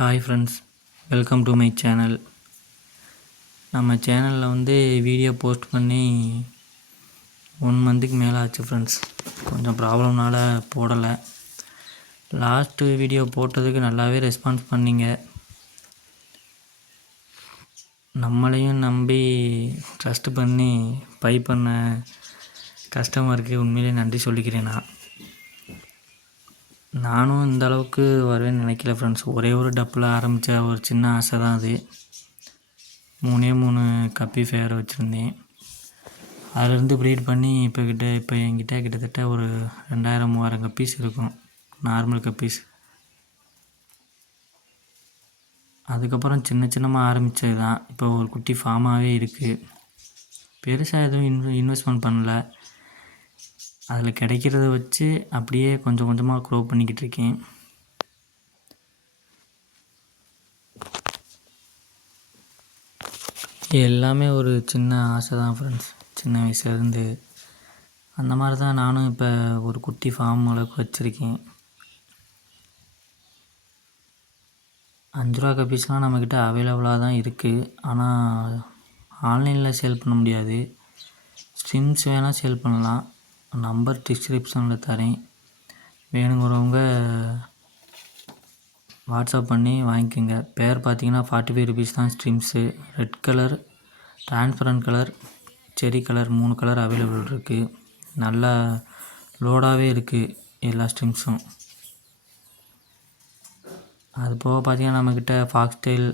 Hi friends, welcome to my channel. நம்ம சேனலில் video post பண்ணி 1 மந்த்துக்கு மேலே ஆச்சு ஃப்ரெண்ட்ஸ். கொஞ்சம் ப்ராப்ளம்னால போடலை. லாஸ்ட்டு வீடியோ போட்டதுக்கு நல்லாவே ரெஸ்பான்ஸ் பண்ணிங்க. நம்மளையும் நம்பி ட்ரஸ்ட் பண்ணி பை பண்ண கஸ்டமருக்கு உண்மையிலே நன்றி சொல்லிக்கிறேன். நானும் இந்த அளவுக்கு வருவேன்னு நினைக்கல ஃப்ரெண்ட்ஸ். ஒரே ஒரு டப்பில் ஆரம்பித்த ஒரு சின்ன ஆசை தான் அது. 3 கப்பி ஃபேர் வச்சுருந்தேன். அதிலேருந்து ப்ரீட் பண்ணி இப்போ என்கிட்ட கிட்டத்தட்ட ஒரு 2000-3000 கப்பீஸ் இருக்கும், நார்மல் கப்பீஸ். அதுக்கப்புறம் சின்னமாக ஆரம்பித்தது தான் இப்போ ஒரு குட்டி ஃபார்மாகவே இருக்குது. பெருசாக எதுவும் இன்வெஸ்ட்மெண்ட் பண்ணல. அதில் கிடைக்கிறத வச்சு அப்படியே கொஞ்சமாக க்ரோ பண்ணிக்கிட்டு இருக்கேன். எல்லாமே ஒரு சின்ன ஆசை தான் ஃப்ரெண்ட்ஸ். சின்ன வயசுலேருந்து அந்த மாதிரி தான் நானும் இப்போ ஒரு குட்டி ஃபார்ம் அளவுக்கு வச்சுருக்கேன். 5 ரூபா கப்பீஸ்லாம் நம்மக்கிட்ட அவைலபிளாக தான் இருக்குது. ஆனால் ஆன்லைனில் சேல் பண்ண முடியாது. ஸ்ட்ரிம்ஸ் வேணால் சேல் பண்ணலாம். நம்பர் டிஸ்கிரிப்ஷனில் தரேன். வேணுங்கிறவங்க வாட்ஸ்அப் பண்ணி வாங்கிக்கோங்க. பேர் பார்த்தீங்கன்னா 45 ருபீஸ் தான் ஸ்ட்ரிம்ஸு. ரெட் கலர், டிரான்ஸ்பரண்ட் கலர், செரி கலர் 3 கலர் அவைலபிள் இருக்குது. நல்லா லோடாகவே இருக்குது எல்லா ஸ்ட்ரிம்ஸும். அது போக பார்த்தீங்கன்னா நம்மக்கிட்ட ஃபாக்ஸ்டைல்,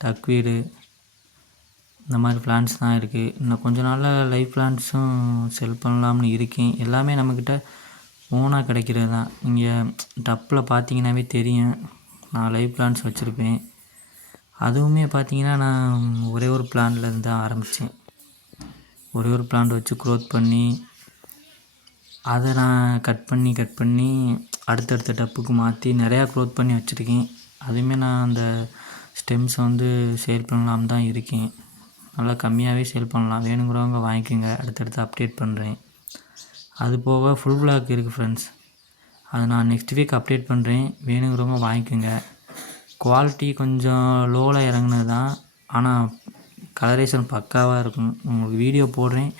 டக்வீடு இந்த மாதிரி பிளான்ஸ் தான் இருக்குது. இன்னும் கொஞ்ச நாளில் லைவ் பிளான்ஸும் செல் பண்ணலாம்னு இருக்கேன். எல்லாமே நம்மக்கிட்ட ஓனாக கிடைக்கிறது தான். இங்கே டப்பில் பார்த்தீங்கன்னாவே தெரியும், நான் லைவ் பிளான்ஸ் வச்சுருப்பேன். அதுவுமே பார்த்தீங்கன்னா நான் ஒரே ஒரு பிளான்லேருந்து தான் ஆரம்பித்தேன். ஒரே ஒரு பிளான்ட் வச்சு க்ரோத் பண்ணி அதை நான் கட் பண்ணி அடுத்தடுத்த டப்புக்கு மாற்றி நிறையா க்ரோத் பண்ணி வச்சுருக்கேன். அதுவுமே நான் அந்த ஸ்டெம்ஸை சேல் பண்ணலாம் தான் இருக்கேன். நல்லா கம்மியாகவே சேல் பண்ணலாம். வேணுங்கிறவங்க வாங்கிக்கோங்க. அடுத்தடுத்து அப்டேட் பண்ணுறேன். அது போக ஃபுல் பிளாக் இருக்குது ஃப்ரெண்ட்ஸ். அதை நான் நெக்ஸ்ட் வீக் அப்டேட் பண்ணுறேன். வேணுங்கிறவங்க வாங்கிக்கோங்க. குவாலிட்டி கொஞ்சம் லோவில் இறங்குனது தான், ஆனால் கலரேஷன் பக்காவாக இருக்கும். உங்களுக்கு வீடியோ போடுறேன்,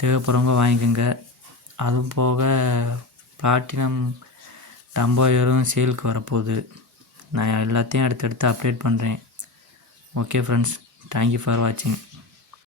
தேவைப்படுறவங்க வாங்கிக்கோங்க. அது போக பிளாட்டினம் டம்போயரும் சேலுக்கு வரப்போகுது. நான் எல்லாத்தையும் அடுத்தடுத்து அப்டேட் பண்ணுறேன். ஓகே ஃப்ரெண்ட்ஸ், தேங்க்யூ ஃபார் வாட்சிங்.